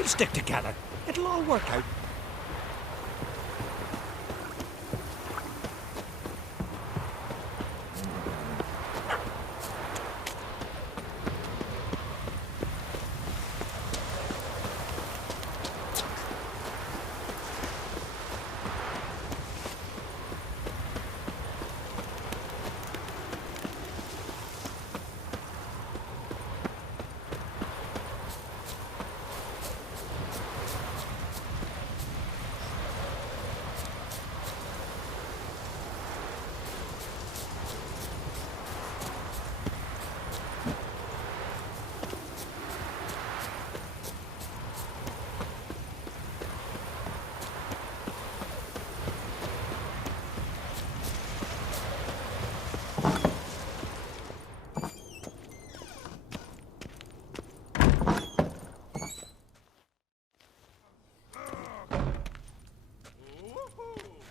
We'll stick together. It'll all work out.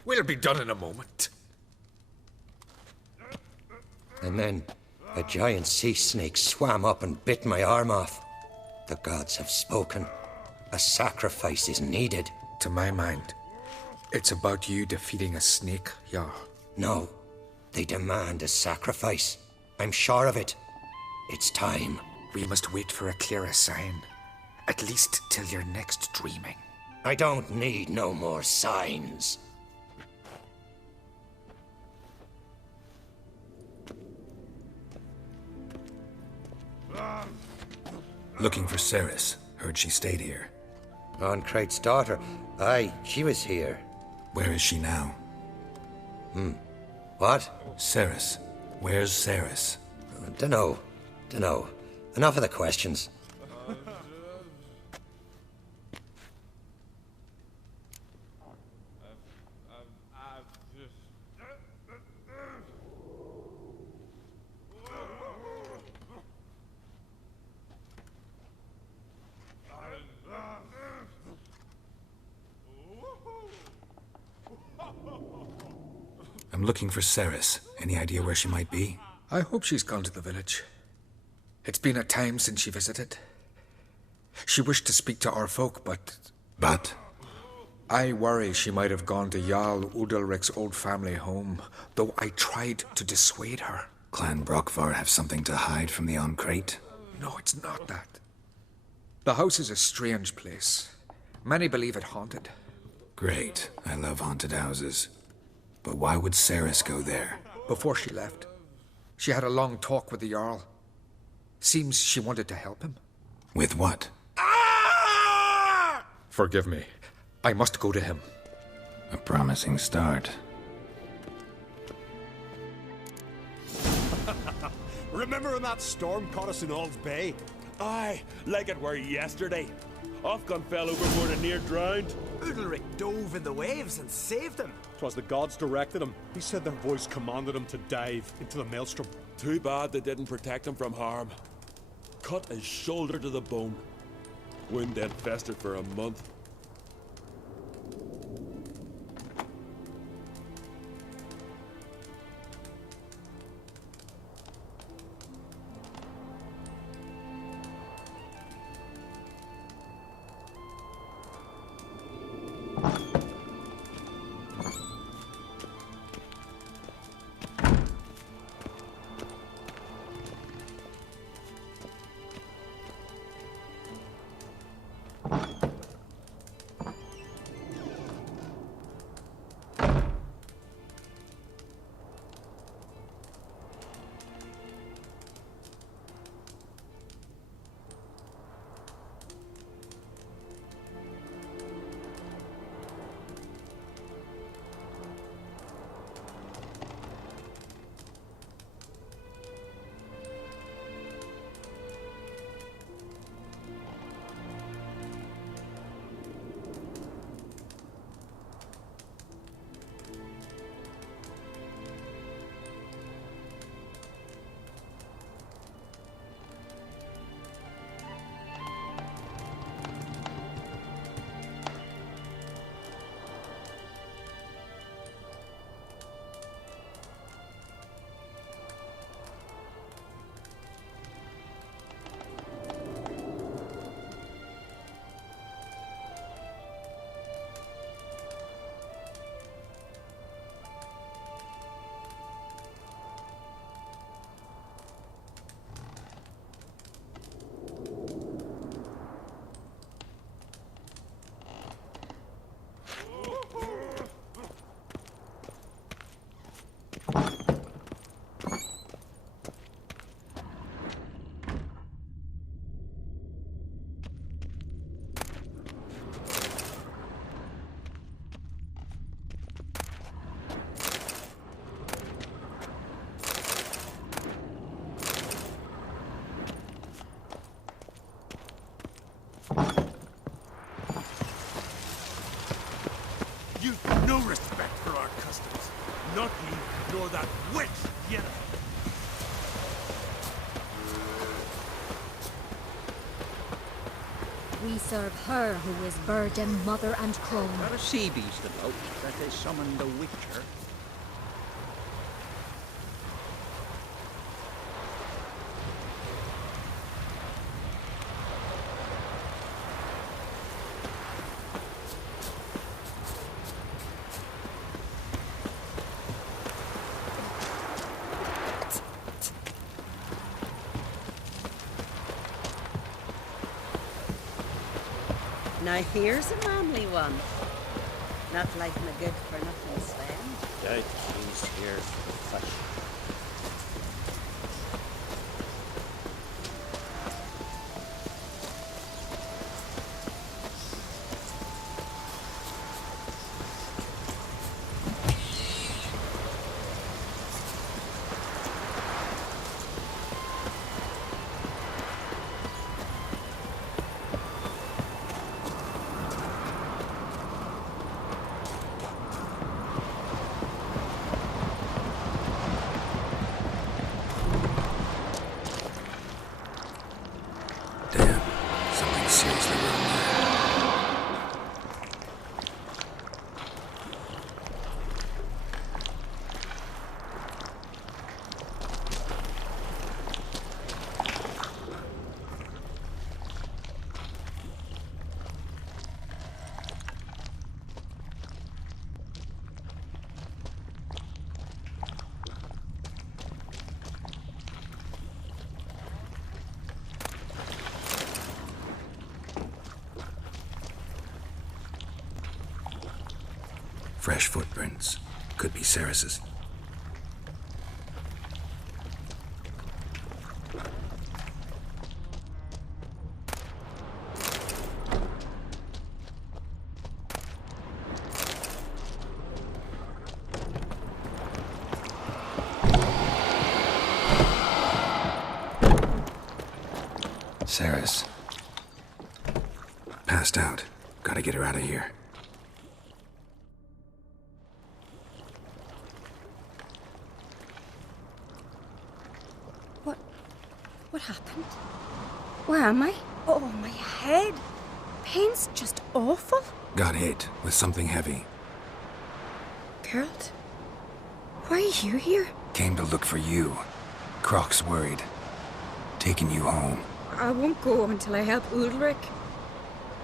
We'll be done in a moment. And then a giant sea snake swam up and bit my arm off. The gods have spoken. A sacrifice is needed. To my mind, it's about you defeating a snake, Jarl. No, they demand a sacrifice. I'm sure of it. It's time. We must wait for a clearer sign. At least till your next dreaming. I don't need no more signs. Looking for Cerys. Heard she stayed here. Oncrate's daughter. Aye, she was here. Where is she now? What? Cerys. Where's Cerys? Dunno. Enough of the questions. I'm looking for Cerys. Any idea where she might be? I hope she's gone to the village. It's been a time since she visited. She wished to speak to our folk, but... But? I worry she might have gone to Jarl Udalric's old family home, though I tried to dissuade her. Clan Brockvar have something to hide from the Oncrate? No, it's not that. The house is a strange place. Many believe it haunted. Great. I love haunted houses. But why would Cerys go there? Before she left, she had a long talk with the Jarl. Seems she wanted to help him. With what? Forgive me. I must go to him. A promising start. Remember when that storm caught us in Ald's Bay? Aye, like it were yesterday. Ofcom fell overboard and near drowned. Udalric dove in the waves and saved him. 'Twas the gods directed him. He said their voice commanded him to dive into the maelstrom. Too bad they didn't protect him from harm. Cut his shoulder to the bone. Wound then festered for a month. that witch, you know. We serve her who is virgin, mother, and crone. Not a sea beast about that they summoned the Witcher. Now here's a manly one. Not like a good for nothing Sven. Right, he's here for the fish. Damn, something seriously wrong there. Fresh footprints. Could be Ceres's. Ceres. Passed out. Gotta get her out of here. What happened? Where am I? Oh, my head. Pain's just awful. Got hit with something heavy. Geralt, why are you here? Came to look for you. Croc's worried. Taking you home. I won't go until I help Ulrich.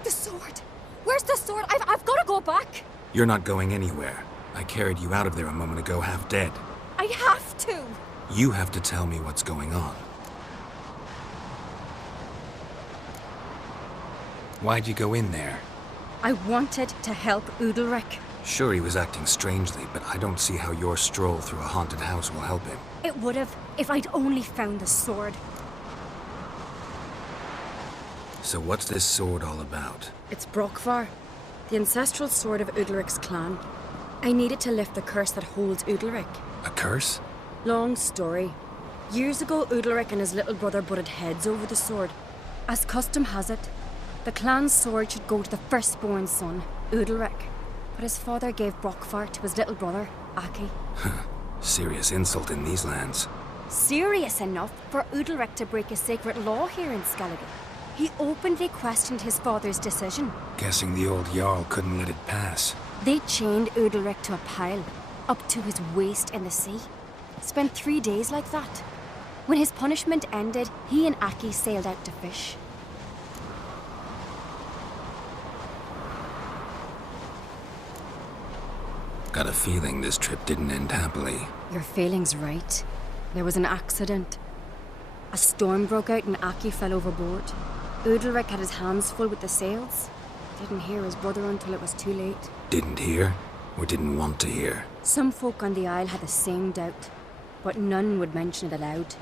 The sword! Where's the sword? I've got to go back! You're not going anywhere. I carried you out of there a moment ago half dead. I have to! You have to tell me what's going on. Why'd you go in there? I wanted to help Udalric. Sure, he was acting strangely, but I don't see how your stroll through a haunted house will help him. It would have if I'd only found the sword. So what's this sword all about? It's Brokvar, the ancestral sword of Udalric's clan. I needed to lift the curse that holds Udalric. A curse? Long story. Years ago, Udalric and his little brother butted heads over the sword. As custom has it, the clan's sword should go to the firstborn son, Udalric. But his father gave Brokvar to his little brother, Aki. Serious insult in these lands. Serious enough for Udalric to break a sacred law here in Skellige. He openly questioned his father's decision. Guessing the old Jarl couldn't let it pass. They chained Udalric to a pile, up to his waist in the sea. Spent 3 days like that. When his punishment ended, he and Aki sailed out to fish. Got a feeling this trip didn't end happily. Your feeling's right. There was an accident. A storm broke out and Aki fell overboard. Udalric had his hands full with the sails. Didn't hear his brother until it was too late. Didn't hear? Or didn't want to hear? Some folk on the Isle had the same doubt, but none would mention it aloud.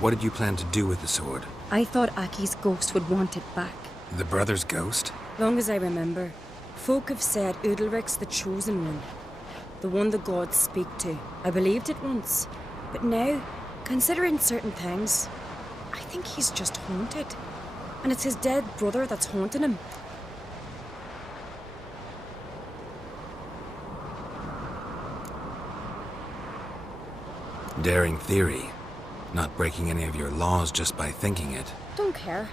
What did you plan to do with the sword? I thought Aki's ghost would want it back. The brother's ghost? Long as I remember, folk have said Udalric's the chosen one. The one the gods speak to. I believed it once. But now, considering certain things, I think he's just haunted. And it's his dead brother that's haunting him. Daring theory. Not breaking any of your laws just by thinking it. Don't care.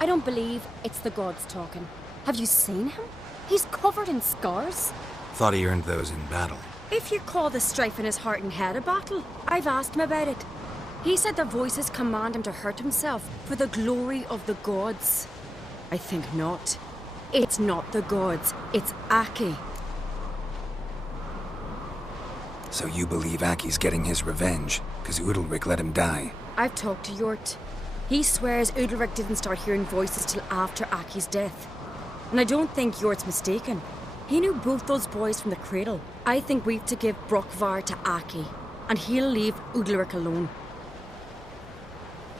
I don't believe it's the gods talking. Have you seen him? He's covered in scars. Thought he earned those in battle. If you call the strife in his heart and head a battle, I've asked him about it. He said the voices command him to hurt himself for the glory of the gods. I think not. It's not the gods, it's Aki. So you believe Aki's getting his revenge, because Udalric let him die? I've talked to Yort. He swears Udalric didn't start hearing voices till after Aki's death. And I don't think Yort's mistaken. He knew both those boys from the cradle. I think we've to give Brokvar to Aki, and he'll leave Udalric alone.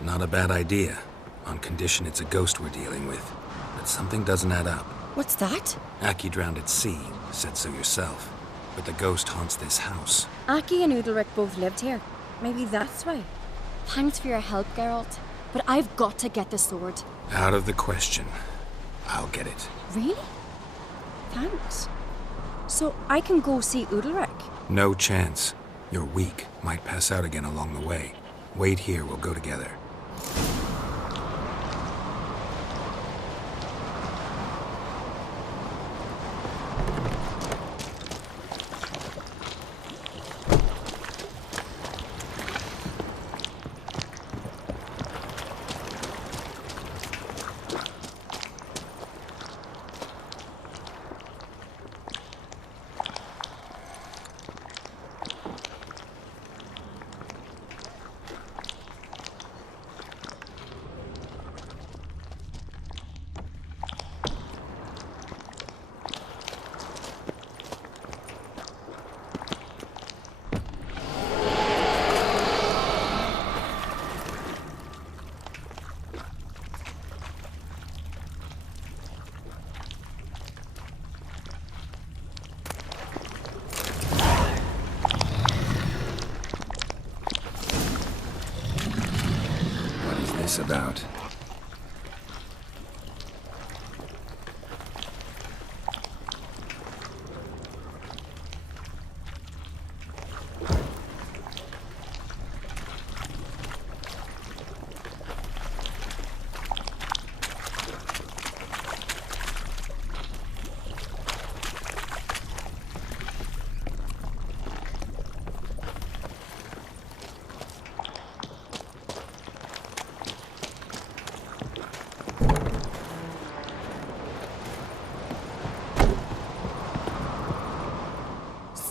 Not a bad idea, on condition it's a ghost we're dealing with. But something doesn't add up. What's that? Aki drowned at sea, said so yourself. But the ghost haunts this house. Aki and Udalric both lived here. Maybe that's why. Thanks for your help, Geralt. But I've got to get the sword. Out of the question. I'll get it. Really? Thanks. So I can go see Udalric? No chance. You're weak. Might pass out again along the way. Wait here, we'll go together. About.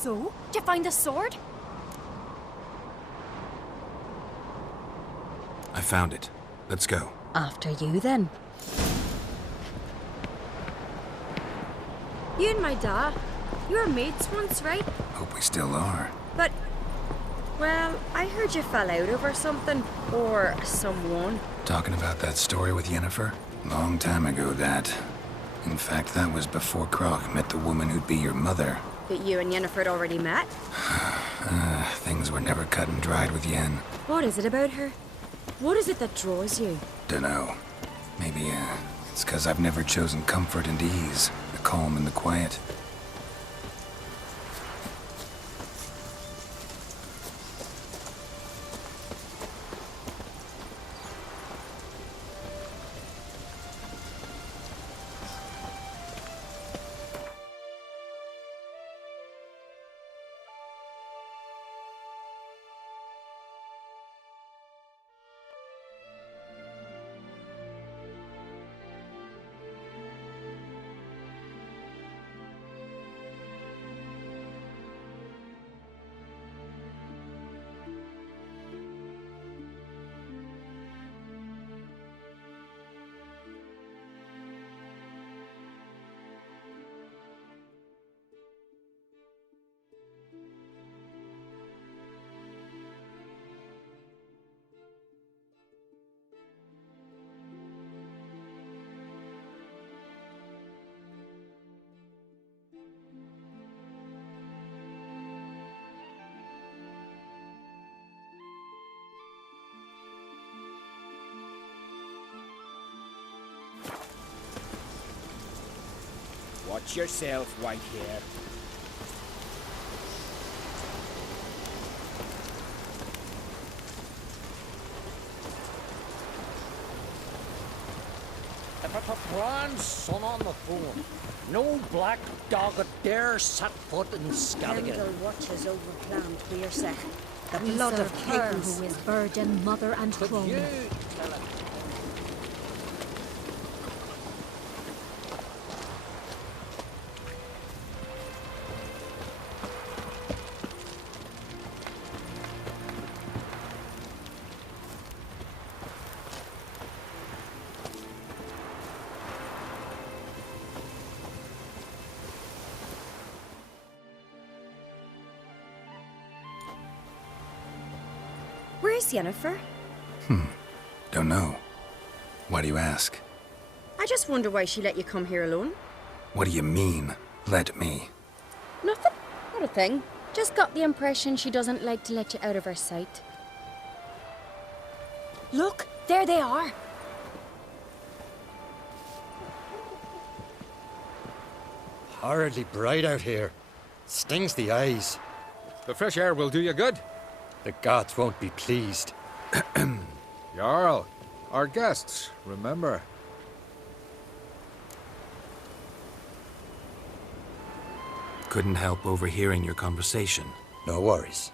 So? Did you find the sword? I found it. Let's go. After you, then. You and my dad, you were mates once, right? Hope we still are. But, well, I heard you fell out over something. Or someone. Talking about that story with Yennefer? Long time ago, that. In fact, that was before Croc met the woman who'd be your mother. That you and Yennefer had already met? Things were never cut and dried with Yen. What is it about her? What is it that draws you? Dunno. Maybe, it's 'cause I've never chosen comfort and ease, the calm and the quiet. Watch yourself, white hair. If it's a Bronze son on the phone, no black dog would dare set foot in Skellige. Kendall watches over Plant Weirsa. The We blood serve of her kings. who is burden, mother and Could crone. you tell it? Where's Yennefer? Don't know. Why do you ask? I just wonder why she let you come here alone. What do you mean, let me? Nothing. Not a thing. Just got the impression she doesn't like to let you out of her sight. Look, there they are. Horridly bright out here. Stings the eyes. The fresh air will do you good. The gods won't be pleased. Jarl, our guests, remember. Couldn't help overhearing your conversation. No worries.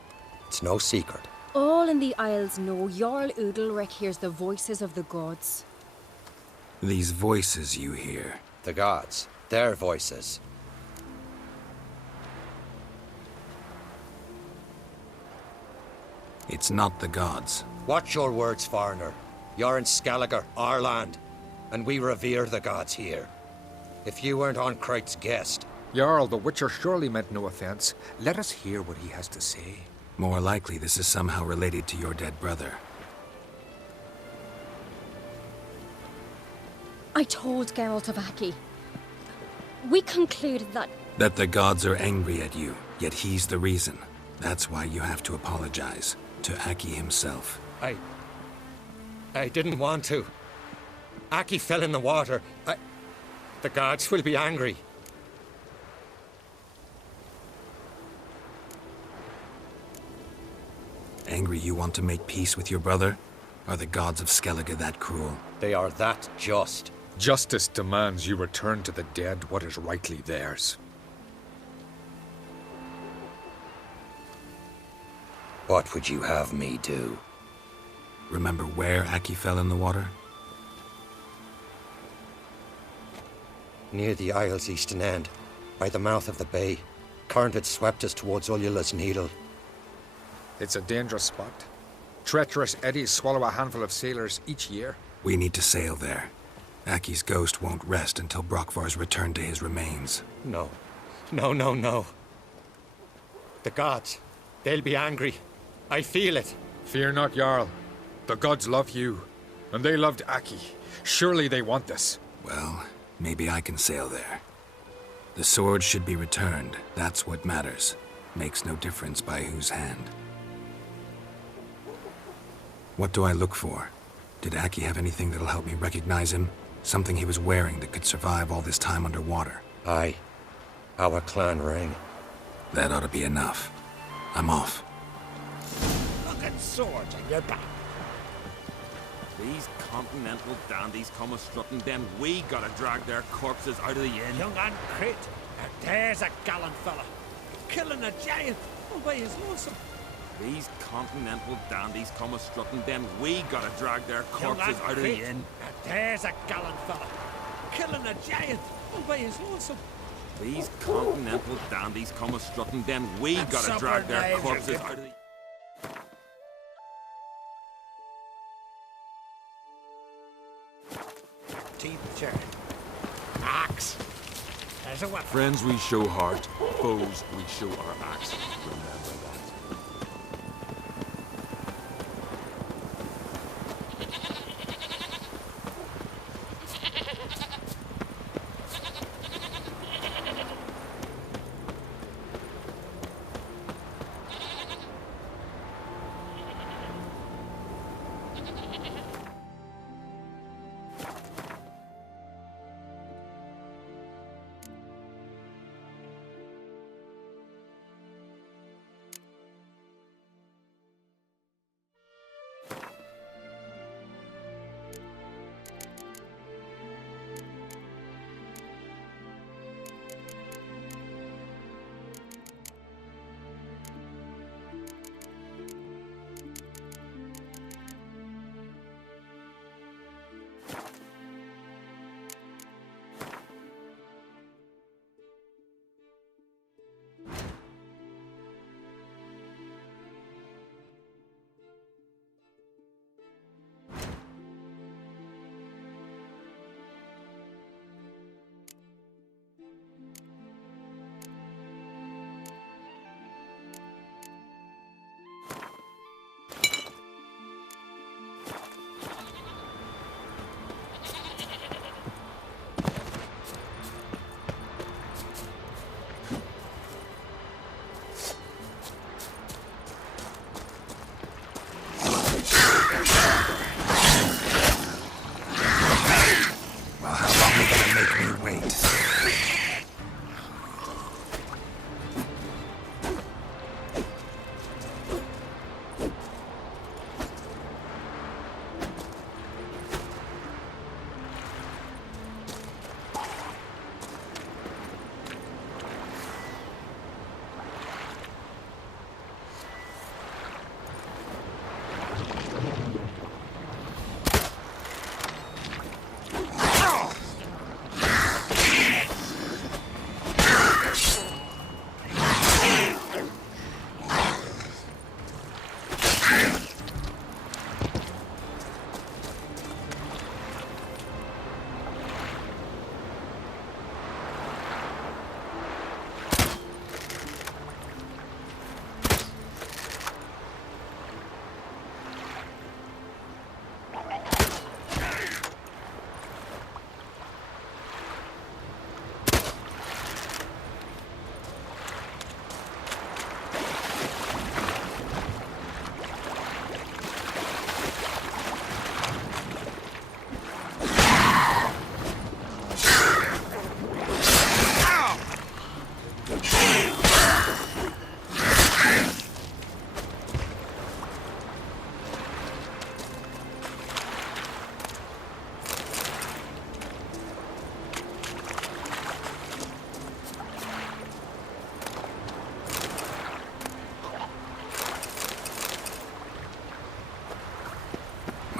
It's no secret. All in the Isles know Jarl Udalric hears the voices of the gods. These voices you hear. The gods. Their voices. It's not the gods. Watch your words, foreigner. You're in Skellige, our land, and we revere the gods here. If you weren't on Kright's guest... Jarl, the Witcher surely meant no offense. Let us hear what he has to say. More likely this is somehow related to your dead brother. I told Geralt of Aki. We concluded that... That the gods are angry at you, yet he's the reason. That's why you have to apologize. To Aki himself. I didn't want to. Aki fell in the water. The gods will be angry. Angry you want to make peace with your brother? Are the gods of Skellige that cruel? They are that just. Justice demands you return to the dead what is rightly theirs. What would you have me do? Remember where Aki fell in the water? Near the Isle's eastern end, by the mouth of the bay. Current had swept us towards Ullula's Needle. It's a dangerous spot. Treacherous eddies swallow a handful of sailors each year. We need to sail there. Aki's ghost won't rest until Brokvar's returned to his remains. No. No. The gods. They'll be angry. I feel it. Fear not, Jarl. The gods love you, and they loved Aki. Surely they want this. Well, maybe I can sail there. The sword should be returned. That's what matters. Makes no difference by whose hand. What do I look for? Did Aki have anything that'll help me recognize him? Something he was wearing that could survive all this time underwater? Aye. Our clan ring. That ought to be enough. I'm off. Look at swords on your back. These continental dandies come a-strutting, then we gotta drag their corpses out of the inn. Young and Crit, there's a gallant fella. Killing a giant all by his lonesome. These continental dandies come a-strutting, then we gotta drag their Young corpses and out of the Crit, inn. there's a gallant fella. Killing a giant all by his lonesome. These continental dandies come a-strutting, then we And gotta supper drag their knives are corpses given. out of the... Teeth chair. Axe. There's a weapon. Friends we show heart, foes we show our axe. Remember that.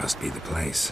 must be the place.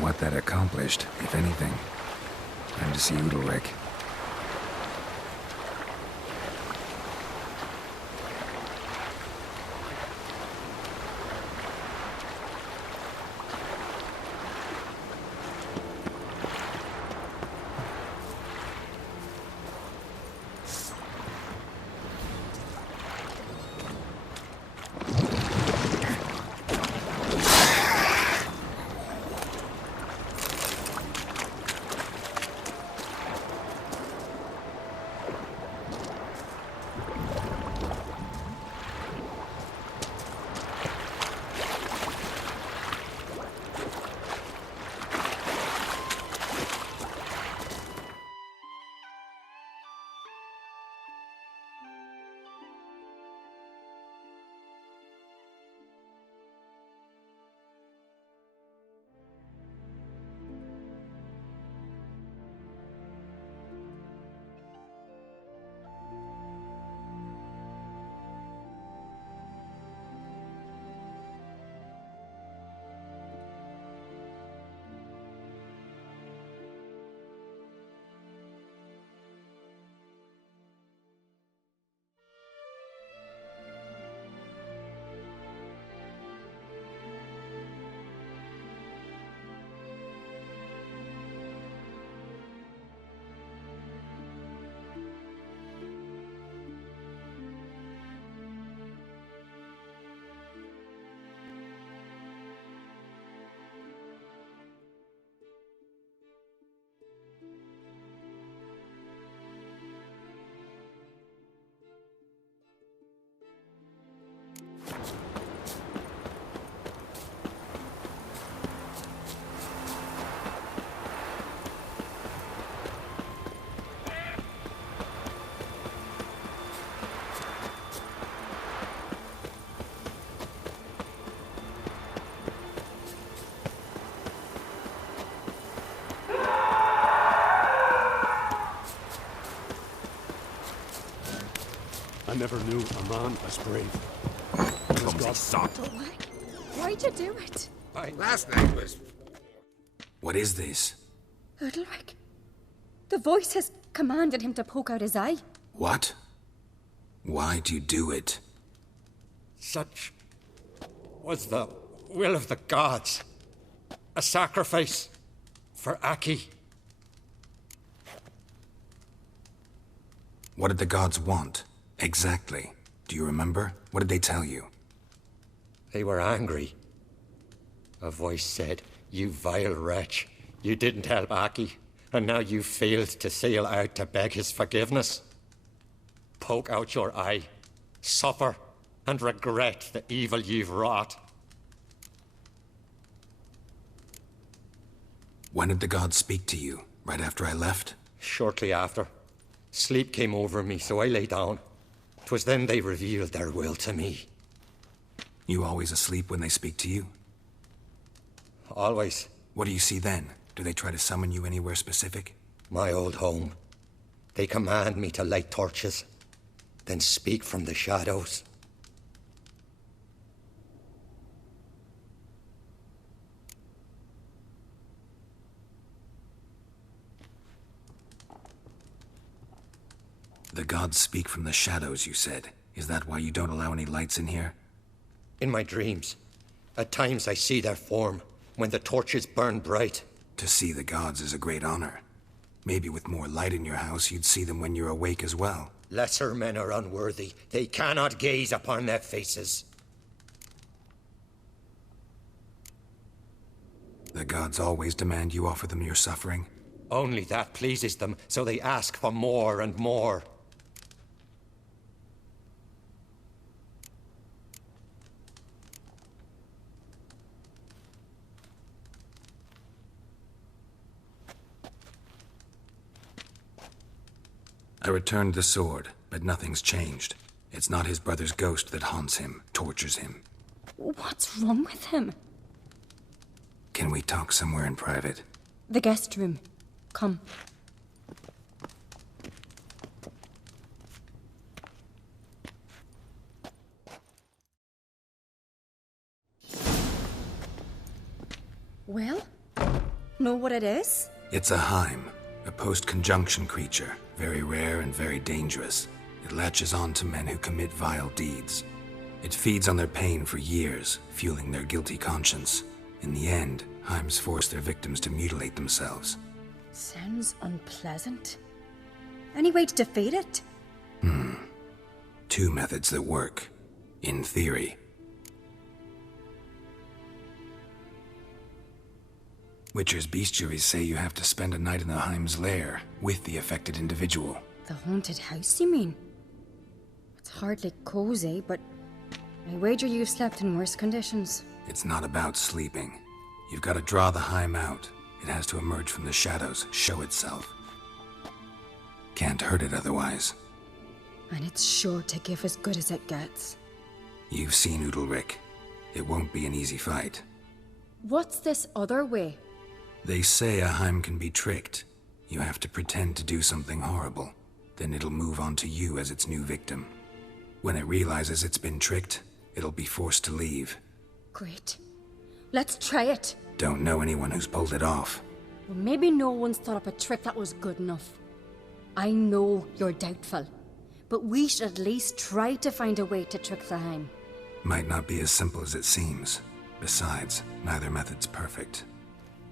What that accomplished, if anything. Time to see Udalryk. I never knew a man as brave. Clumsy sot. But why? Why'd you do it? My last name was... What is this? Udalryk. The voice has commanded him to poke out his eye. What? Why'd you do it? Such was the will of the gods. A sacrifice for Aki. What did the gods want? Exactly. Do you remember? What did they tell you? They were angry. A voice said, "You vile wretch, you didn't help Aki, and now you failed to sail out to beg his forgiveness. Poke out your eye, suffer, and regret the evil you've wrought." When did the gods speak to you? Right after I left? Shortly after. Sleep came over me, so I lay down. 'Twas then they revealed their will to me. You always asleep when they speak to you? Always. What do you see then? Do they try to summon you anywhere specific? My old home. They command me to light torches, then speak from the shadows. The gods speak from the shadows, you said. Is that why you don't allow any lights in here? In my dreams, at times I see their form, when the torches burn bright. To see the gods is a great honor. Maybe with more light in your house, you'd see them when you're awake as well. Lesser men are unworthy. They cannot gaze upon their faces. The gods always demand you offer them your suffering? Only that pleases them, so they ask for more and more. I returned the sword, but nothing's changed. It's not his brother's ghost that haunts him, tortures him. What's wrong with him? Can we talk somewhere in private? The guest room. Come. Well, know what it is? It's a Heim, a post-conjunction creature. Very rare and very dangerous. It latches on to men who commit vile deeds. It feeds on their pain for years, fueling their guilty conscience. In the end, Heims force their victims to mutilate themselves. Sounds unpleasant. Any way to defeat it? Two methods that work. In theory. Witcher's bestiaries say you have to spend a night in the Heim's lair with the affected individual. The haunted house, you mean? It's hardly cozy, but I wager you've slept in worse conditions. It's not about sleeping. You've got to draw the Heim out. It has to emerge from the shadows, show itself. Can't hurt it otherwise. And it's sure to give as good as it gets. You've seen Udalryk. It won't be an easy fight. What's this other way? They say a Heim can be tricked. You have to pretend to do something horrible. Then it'll move on to you as its new victim. When it realizes it's been tricked, it'll be forced to leave. Great. Let's try it. Don't know anyone who's pulled it off. Well, maybe no one's thought up a trick that was good enough. I know you're doubtful, but we should at least try to find a way to trick the Heim. Might not be as simple as it seems. Besides, neither method's perfect.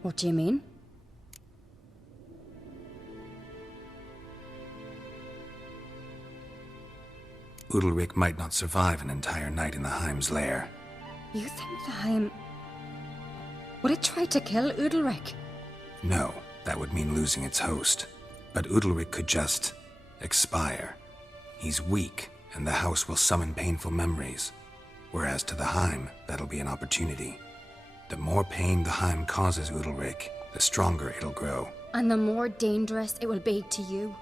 What do you mean? Udalryk might not survive an entire night in the Heim's lair. You think the Heim... Would it try to kill Udalryk? No, that would mean losing its host. But Udalryk could just... expire. He's weak, and the house will summon painful memories. Whereas to the Heim, that'll be an opportunity. The more pain the Heim causes Udalryk, the stronger it'll grow. And the more dangerous it will be to you.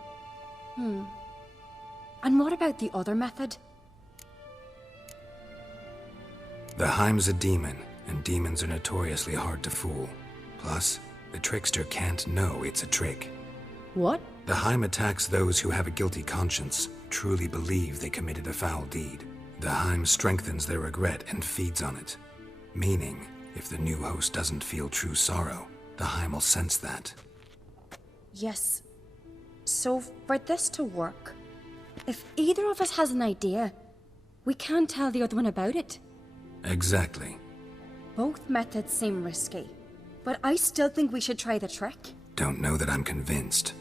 And what about the other method? The Heim's a demon, and demons are notoriously hard to fool. Plus, the trickster can't know it's a trick. What? The Heim attacks those who have a guilty conscience, truly believe they committed a foul deed. The Heim strengthens their regret and feeds on it. Meaning, if the new host doesn't feel true sorrow, the Heim will sense that. Yes. So, for this to work, if either of us has an idea, we can't tell the other one about it. Exactly. Both methods seem risky, but I still think we should try the trick. Don't know that I'm convinced.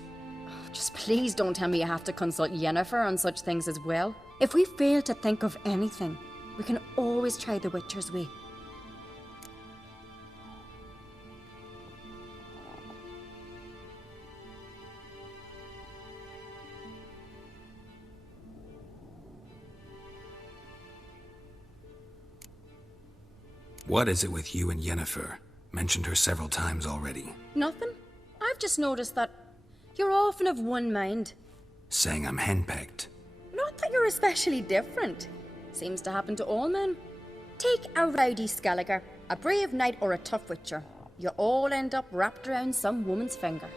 Just please don't tell me you have to consult Yennefer on such things as well. If we fail to think of anything, we can always try the Witcher's way. What is it with you and Yennefer? Mentioned her several times already. Nothing. I've just noticed that you're often of one mind. Saying I'm henpecked. Not that you're especially different. Seems to happen to all men. Take a rowdy Skelliger, a brave knight or a tough witcher. you all end up wrapped around some woman's finger.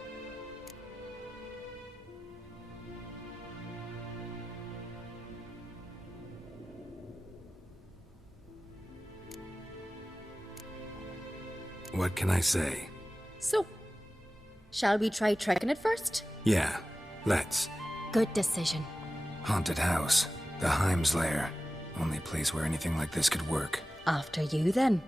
What can I say? So, shall we try trekking it first? Yeah, let's. Good decision. Haunted house. The Heim's lair. Only place where anything like this could work. After you, then.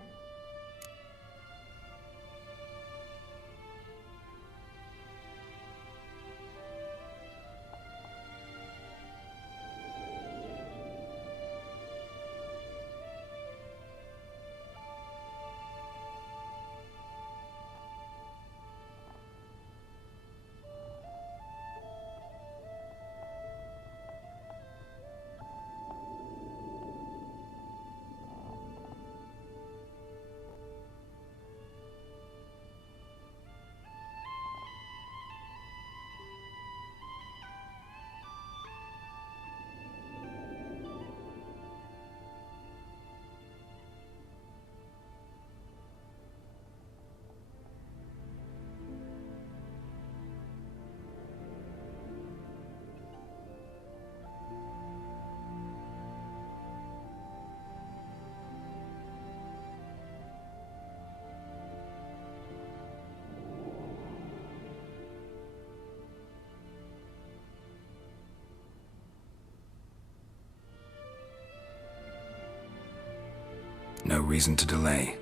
No reason to delay.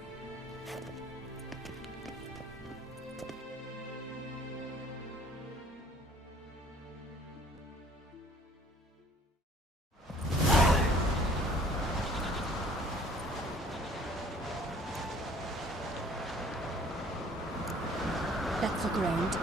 Let's look around.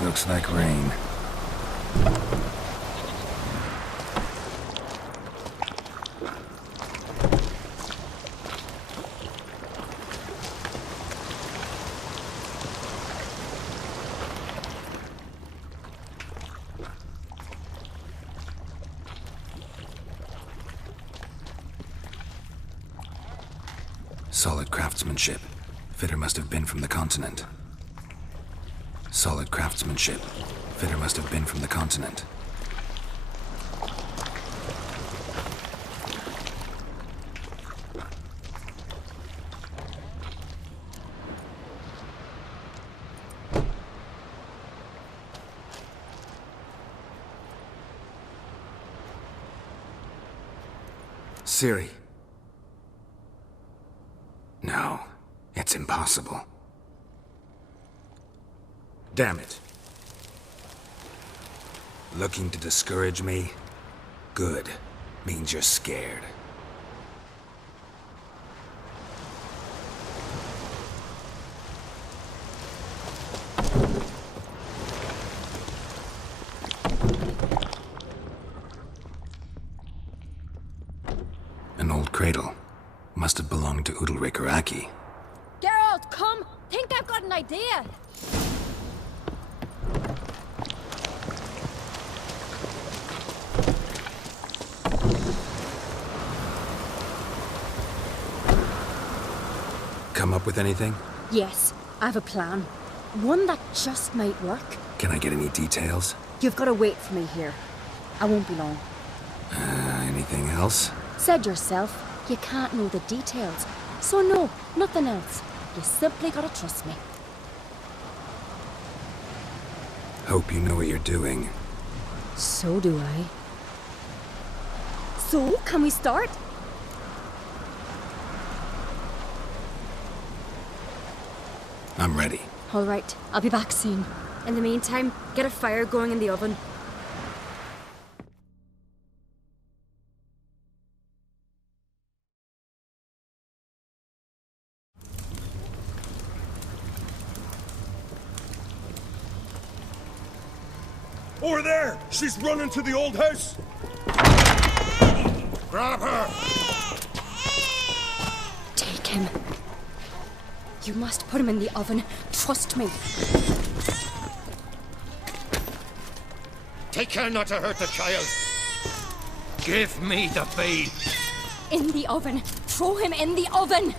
Looks like rain. Solid craftsmanship. Fitter must have been from the continent. Solid craftsmanship. Fitter must have been from the continent. Ciri. No, it's impossible. Damn it. Looking to discourage me? Good. Means you're scared. An old cradle. Must have belonged to Udalryk or Aki. Geralt, come! Think I've got an idea! Come up with anything? Yes, I have a plan. One that just might work. Can I get any details? You've got to wait for me here. I won't be long. Anything else? Said yourself, you can't know the details. So no, nothing else. You simply gotta trust me. Hope you know what you're doing. So do I. So, can we start? I'm ready. All right, I'll be back soon. In the meantime, get a fire going in the oven. Over there! She's running to the old house! Grab her! Take him. You must put him in the oven. Trust me. Take care not to hurt the child. Give me the babe. In the oven. Throw him in the oven.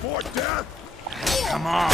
For death! Come on!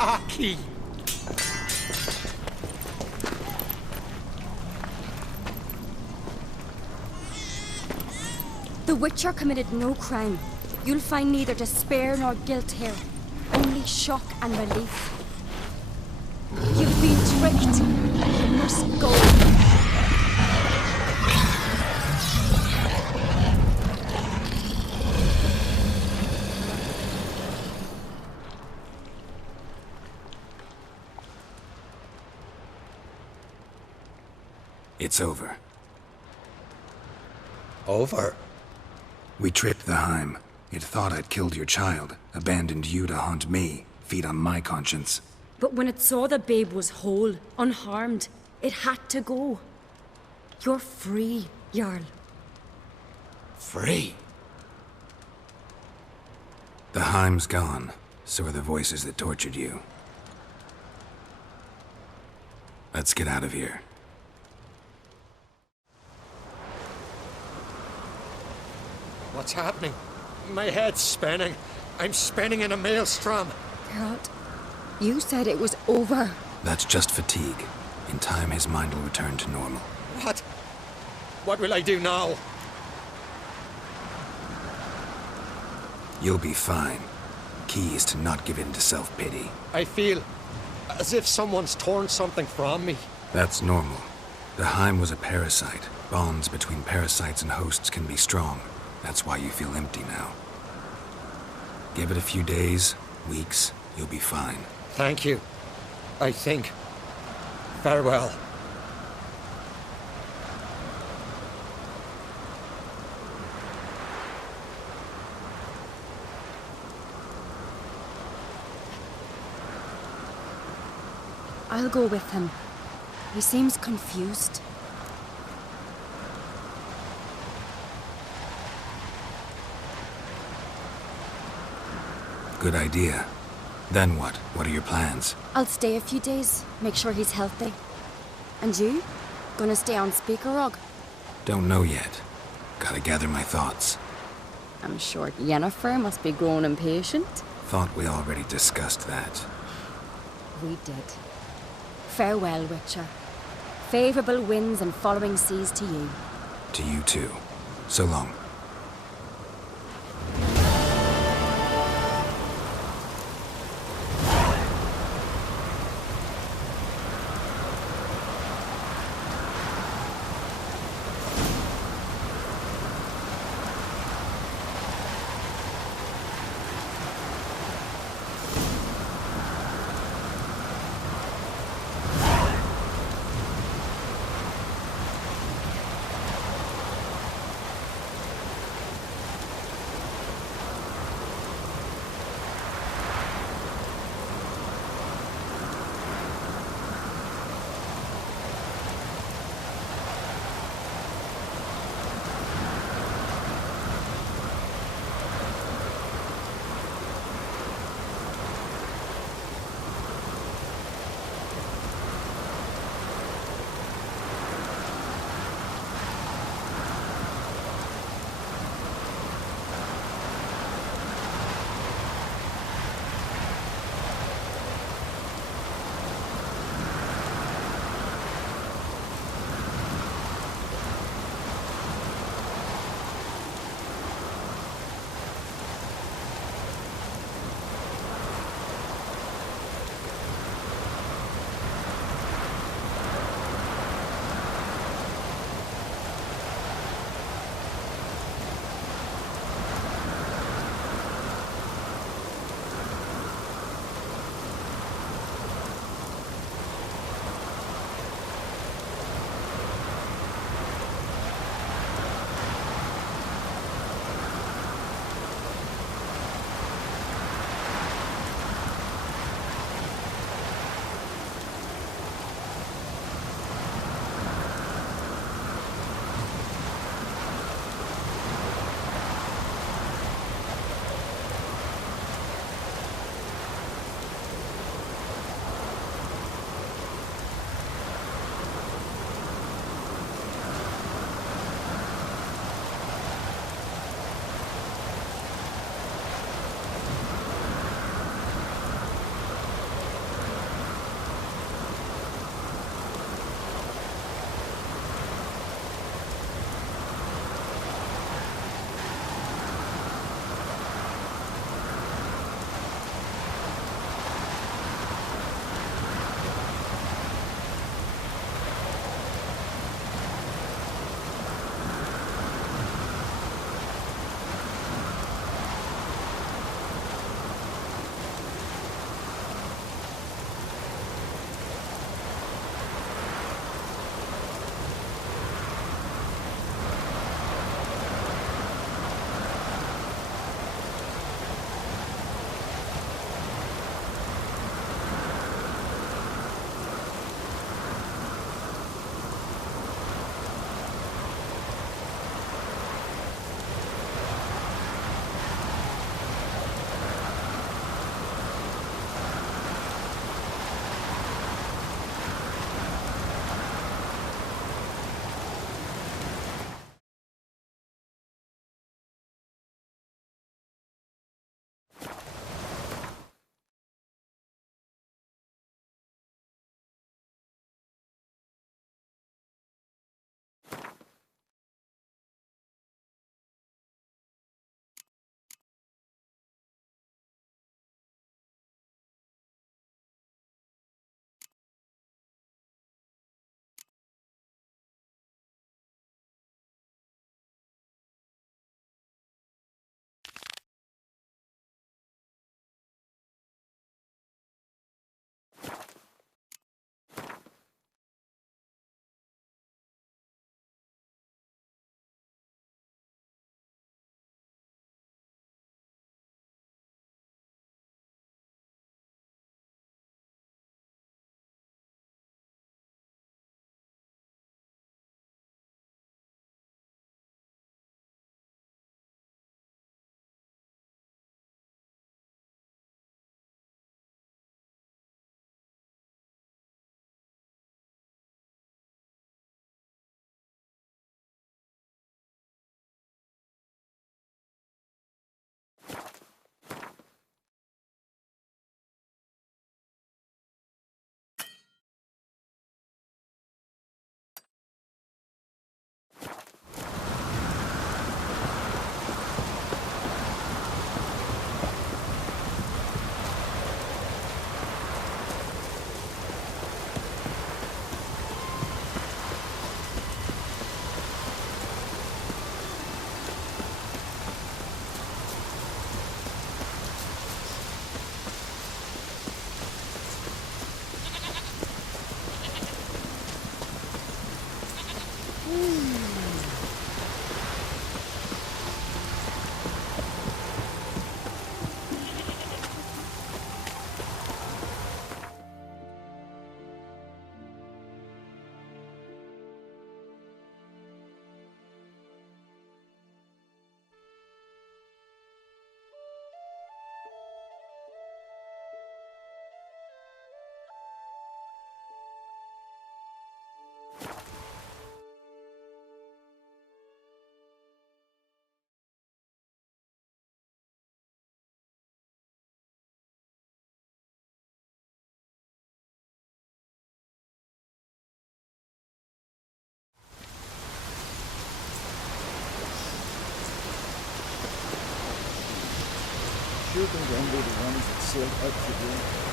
Aki! The Witcher committed no crime. You'll find neither despair nor guilt here. Only shock and relief. You've been tricked. You must go. It's over. Over? We tricked the Heim. It thought I'd killed your child, abandoned you to haunt me, feed on my conscience. But when it saw the babe was whole, unharmed, it had to go. You're free, Jarl. Free? The Heim's gone, so are the voices that tortured you. Let's get out of here. What's happening? My head's spinning. I'm spinning in a maelstrom. Geralt, you said it was over. That's just fatigue. In time, his mind will return to normal. What? What will I do now? You'll be fine. Key is to not give in to self-pity. I feel as if someone's torn something from me. That's normal. The Heim was a parasite. Bonds between parasites and hosts can be strong. That's why you feel empty now. Give it a few days, weeks, you'll be fine. Thank you. I think. Farewell. I'll go with him. He seems confused. Good idea. Then what? What are your plans? I'll stay a few days, make sure he's healthy. And you? Gonna stay on Speaker Rog? Don't know yet. Gotta gather my thoughts. I'm sure Yennefer must be growing impatient. Thought we already discussed that. We did. Farewell, Witcher. Favorable winds and following seas to you. To you too. So long. sure don't envy the ones that sailed out to the